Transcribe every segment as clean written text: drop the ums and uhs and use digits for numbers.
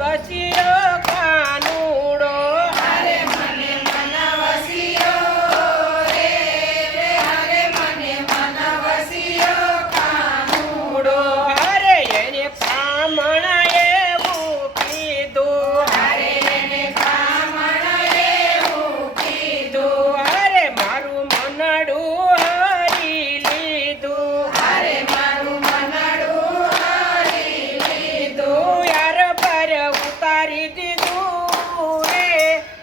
વસિયો કાનુડો હરે મને મન વસિયો રે હરે મને મન વસિયો કાનુડો હરે એને બ્રાહ્મણ એવું કીધું હરે એને બ્રાહ્મણ એવું કીધું હરે મારું મનડું હરી લીધું હરે મારું મનડું હરી લીધું યાર પર ઉતારી દીધું રે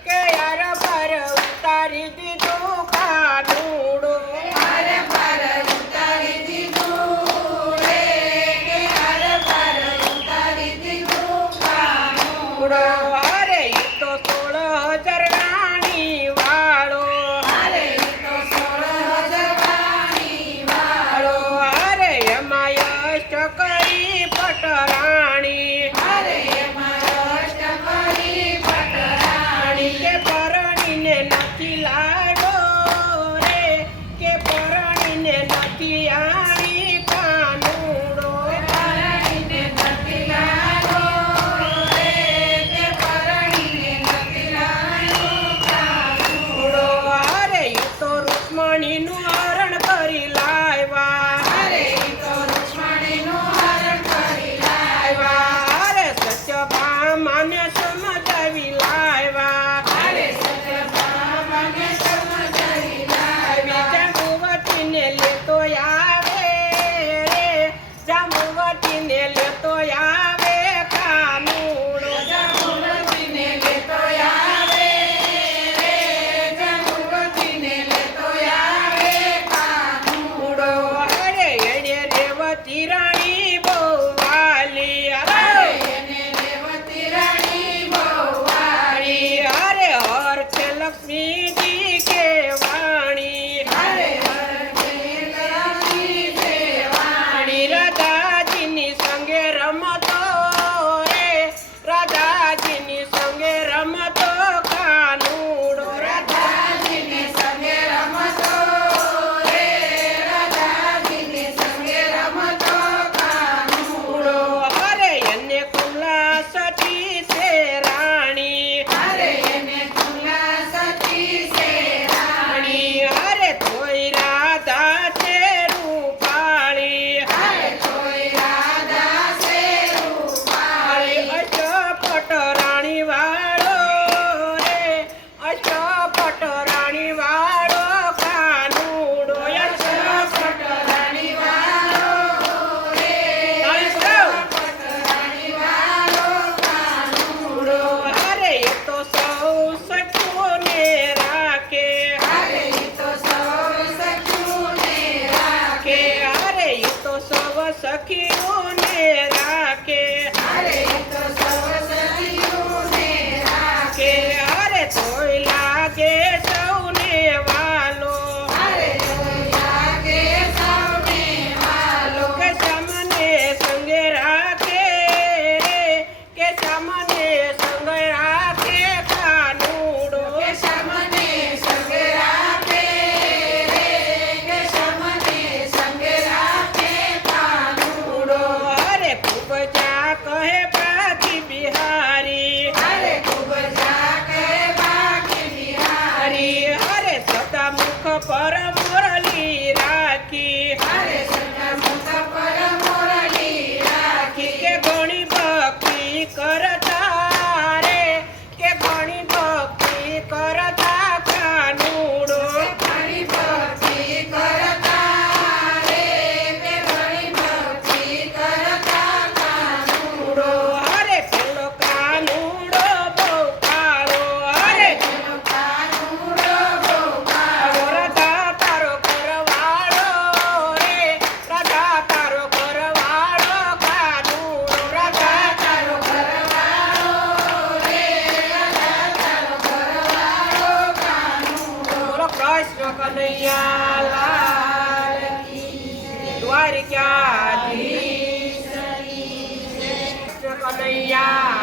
કે યાર પર ઉતારી દીધું કાનુડો હર પર ઉતારી દીધું રે કે હર પર ઉતારી દીધું કાનુડો અરે ઈ તો 16,000 રાણી વાળો હરે ઈ તો 16,000 વાણી વાળો અરે એમાં અષ્ટકરી પટરાણી હરે એમાં અષ્ટકરી પટરાણી કે પરણીને નથી લાડો રે કે પરણીને નથી આણી કાનુડો પરણીને નથી લાડો રે કે પરણીને નથી લાડો કાનુડો અરે ઈ તો રૂક્મણીનું હરણ કરી લાવ્યા હરે ઈ તો રૂક્ષ્મણીનું હરણ કરી લાવ્યા અરે સત્યભામાને સમજાવી લાવ્યા હરે સત્યભામાને સમજાવી લાવ્યા જાંબુવતીને લેતો આવે રે જાંબુવતીને લેતો આવે કાનુડો જાંબુવતીને લેતો આવે રે જાંબુવતીને લેતો આવે કાનુડો અરે એને રેવતી રાણી બહુ વાલી હરે એને રેવતી રાણી બહુ વાળી અરે હર છે લક્ષ્મીજી કે વાણી હરે હરે લક્ષ્મી દેવાણી રાધાજીની સંગે રમતો રે રાધાજીની સંગે રમતો કાનુડો રાધાજીને સંગે રમતો રે રાધાજીને સંગે રમતો કાનુડો અરે એને કુલા સતી છે રાણી હરે એને કુલા સતી છે રાણી અરે તોય રાધા છે રૂપાળી હરે કોઈ રાધા છે રૂપાળી અષ્ટપટ રાણી વાળો રે અષ્ટપટ રાણી વાળો કાનુડો અષ્ટપટ રાણી વાળો રે અષ્ટપટ રાણી વાળો કાનુડો અરે એ તો સૌ સખીઓને રાખે હરે ઈ તો સૌ સખીઓને રાખે અરે એ તો સૌ સખીઓને રાખે હરે ઈ તો સૌ સખીઓને રાખે અરે તોય લાગે સૌને વાલો હરે કોઈ લાગે સૌને વાલો કે સામને સંગે રાખે રે કે સામને સંગે રાખે કાનુડો કે શમને સંગે રાખે રે કે શમને સંગે રાખે કાનુડો અરે ખૂબ જા કહે બાકી બિહારી હરે ખૂબ જાકે બાકી બિહારી અરે સદા મુખ પર મુરલી રાખી હરે સદા મુખ પર મોરલી રાખી કે ઘણી ભક્તિ કરતા રે કે ઘણી ભક્તિ કરતા કાનુડો ઘણી ભક્તિ કરતા રે કે ઘણી ભક્તિ કરતા કાનુડો અરે પેલો કાનુડો બહુ કાળો અરે તેનો કાનુડો બહુ કાળો રાધા તારો ઘરવાળો રે રાધા તારો ઘરવાળો કાનુડો રાધા તારો ઘરવાળો રે રાધા તારો ઘરવાળો કાનુડો બોલો કૃષ્ણ કનૈયા લાલ દ્વારિકાધીશ કૃષ્ણ કનૈયા